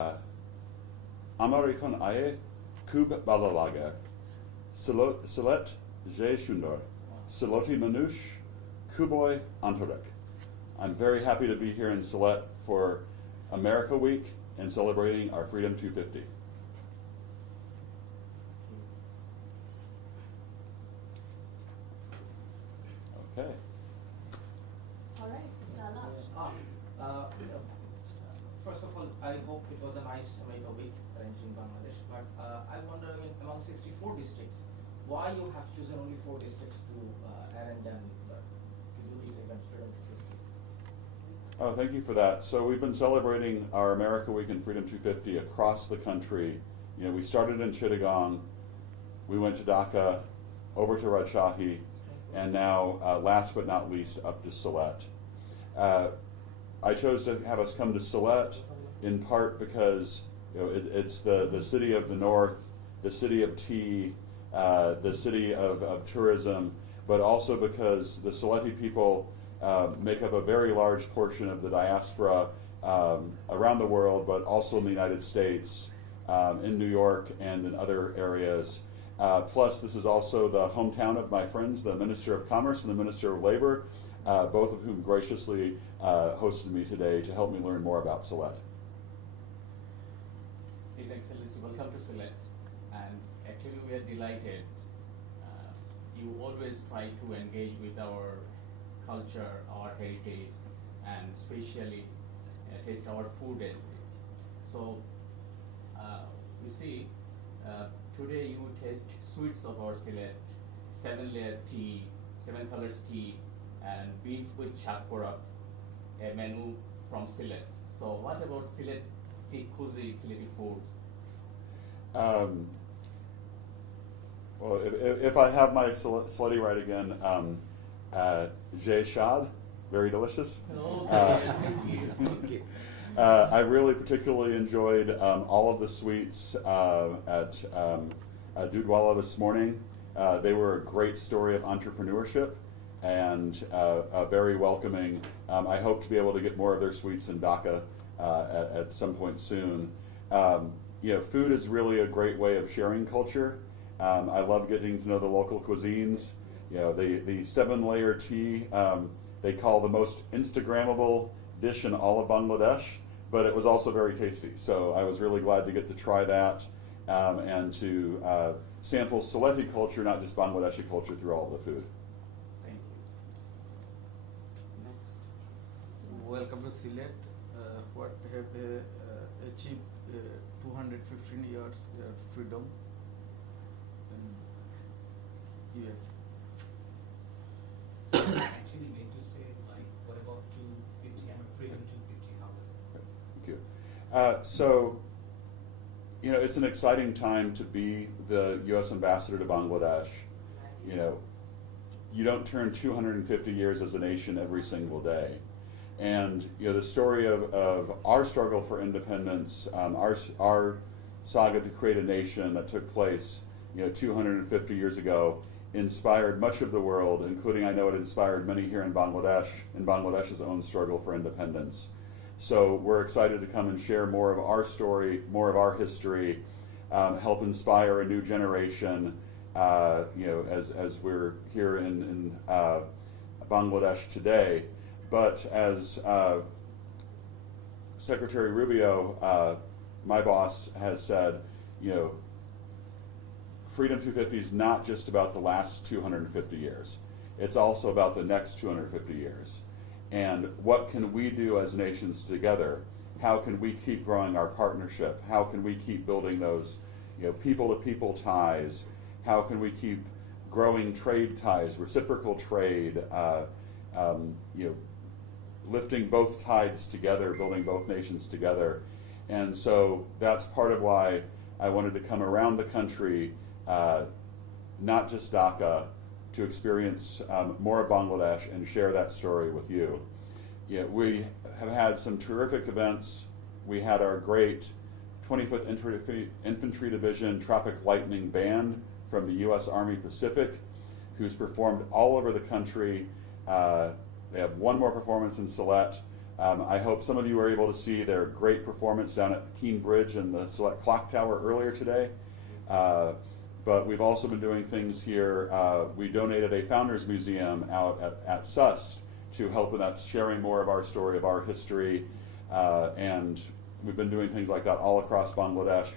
Amar Ekhon Kub Balalaga, Sylhet Je Shundar, Syloti Manush, Kuboy Antorek. I'm very happy to be here in Sylhet for America Week and celebrating our Freedom 250. Okay. All right, Mr. Alaf. First of all, I hope it was a nice America week arranged in Bangladesh. But I wonder, among 64 districts, why you have chosen only 4 districts to arrange and to do these events, Freedom 250? Oh, thank you for that. So we've been celebrating our America Week and Freedom 250 across the country. We started in Chittagong, we went to Dhaka, over to Rajshahi, and now, last but not least, up to Sylhet. I chose to have us come to Sylhet in part because it's the city of the north, the city of tea, the city of tourism, but also because the Sylheti people make up a very large portion of the diaspora around the world, but also in the United States, in New York and in other areas. Plus, this is also the hometown of my friends, the Minister of Commerce and the Minister of Labor, both of whom graciously hosted me today to help me learn more about Sylhet. His Excellency, welcome to Sylhet, and actually we are delighted. You always try to engage with our culture, our heritage, and especially taste our food as well. So we see today you taste sweets of our Sylhet, 7-layer tea, 7 colors tea, and beef with shakpora, a menu from Sylhet. So what about Sylheti cuisine, Sylheti food? Well, if I have my Sylheti right again, Jay Shad, very delicious. I really particularly enjoyed all of the sweets at Dudwala this morning. They were a great story of entrepreneurship and very welcoming. I hope to be able to get more of their sweets in Dhaka at some point soon. Food is really a great way of sharing culture. I love getting to know the local cuisines. The 7-layer tea they call the most Instagrammable dish in all of Bangladesh, but it was also very tasty. So I was really glad to get to try that and to sample Sylheti culture, not just Bangladeshi culture, through all of the food. Thank you. Next. Welcome to Sylhet. What have achieved 215 years freedom in US. Actually meant to say, like, what about 250? I mean, Freedom 250, how was it? Thank you. So, it's an exciting time to be the U.S. ambassador to Bangladesh. You don't turn 250 years as a nation every single day. And, the story of our struggle for independence, our saga to create a nation that took place, 250 years ago, inspired much of the world, including, I know it inspired many here in Bangladesh's own struggle for independence. So we're excited to come and share more of our story, more of our history, help inspire a new generation, as we're here in Bangladesh today. But as Secretary Rubio, my boss, has said, Freedom 250 is not just about the last 250 years. It's also about the next 250 years. And what can we do as nations together? How can we keep growing our partnership? How can we keep building those people-to-people ties? How can we keep growing trade ties, reciprocal trade, lifting both tides together, building both nations together? And so that's part of why I wanted to come around the country, not just Dhaka, to experience more of Bangladesh and share that story with you. We have had some terrific events. We had our great 25th Infantry Division Tropic Lightning Band from the U.S. Army Pacific, who's performed all over the country. They have one more performance in Sylhet, I hope some of you were able to see their great performance down at Keene Bridge and the Select Clock Tower earlier today. But we've also been doing things here. We donated a Founders Museum out at SUST to help with that, sharing more of our story, of our history, and we've been doing things like that all across Bangladesh.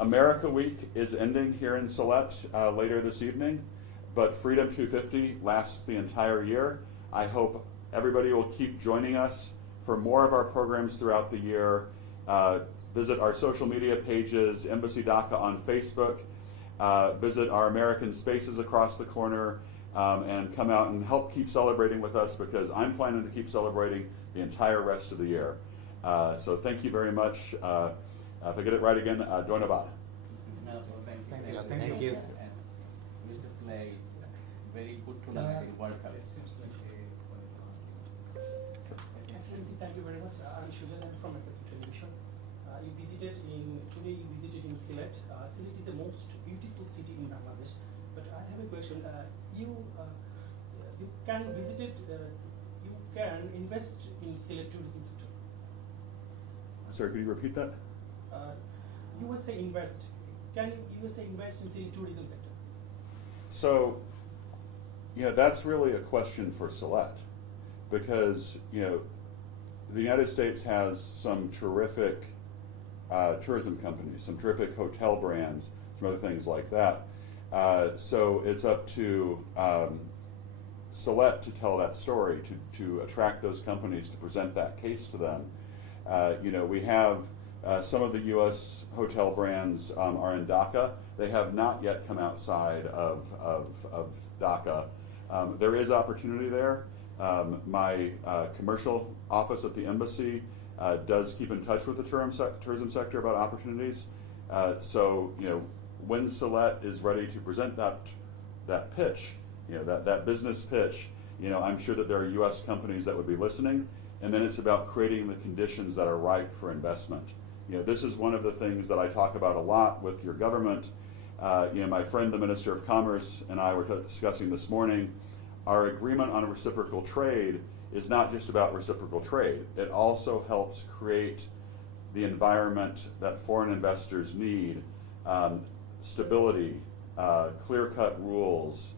America Week is ending here in Sylhet later this evening, but Freedom 250 lasts the entire year. I hope everybody will keep joining us for more of our programs throughout the year. Visit our social media pages, Embassy Dhaka on Facebook, visit our American Spaces across the corner, and come out and help keep celebrating with us, because I'm planning to keep celebrating the entire rest of the year. So thank you very much. If I get it right again, Dhonabad. No, Thank you. Thank you. And basically, very good tournament in World Cup. It seems like what I can ask you. Excellency, thank you very much. I'm Shujan from Ekhon Television. Today you visited in Sylhet. Sylhet is the most beautiful city in Bangladesh. But I have a question. You can visit it. You can invest in Sylhet tourism sector. Sorry, could you repeat that? USA invest. Can USA invest in Sylhet tourism sector? So, that's really a question for Sylhet, because the United States has some terrific tourism companies, some terrific hotel brands, some other things like that. So it's up to Sylhet to tell that story, to attract those companies, to present that case to them. We have some of the U.S. hotel brands are in Dhaka. They have not yet come outside of Dhaka. There is opportunity there. My commercial office at the embassy does keep in touch with the tourism sector about opportunities. So when Sylhet is ready to present that pitch, that business pitch, I'm sure that there are U.S. companies that would be listening. And then it's about creating the conditions that are right for investment. This is one of the things that I talk about a lot with your government. My friend, the Minister of Commerce, and I were discussing this morning. Our agreement on reciprocal trade is not just about reciprocal trade. It also helps create the environment that foreign investors need: stability, clear-cut rules,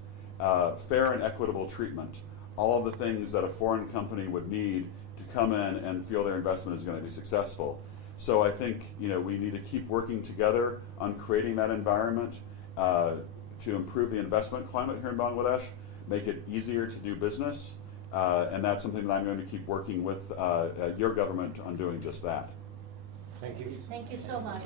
fair and equitable treatment. All of the things that a foreign company would need to come in and feel their investment is going to be successful. So I think we need to keep working together on creating that environment to improve the investment climate here in Bangladesh, make it easier to do business, and that's something that I'm going to keep working with your government on doing just that. Thank you so much.